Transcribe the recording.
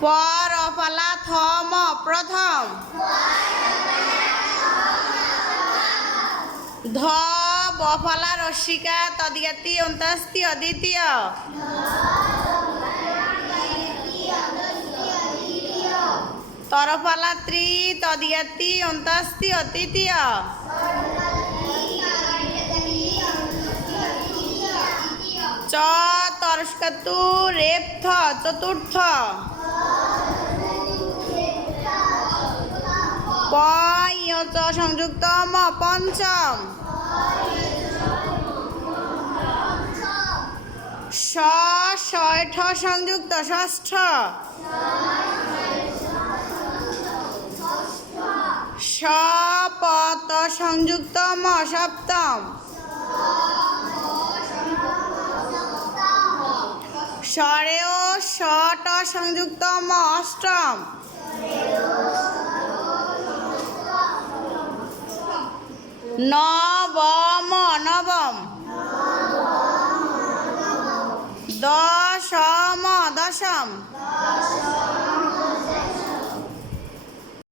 পরফলা থম প্রথম ধ বফলা রস্যিকা তদিয়াতি অন্তাস্তি অদ্বিতীয় তরফলা ত্রি তদিয়াতি অন্তাস্তি অতৃতীয় চ তরস্কতু রেপথ চতুর্থ প ইয় চ সংযুক্ত ম পঞ্চম স ঠ সংযুক্ত ষষ্ঠ স প ত সংযুক্ত ম সপ্তম স্বরেও স ট সংযুক্ত ম অষ্টম নবম নবম দশম দশম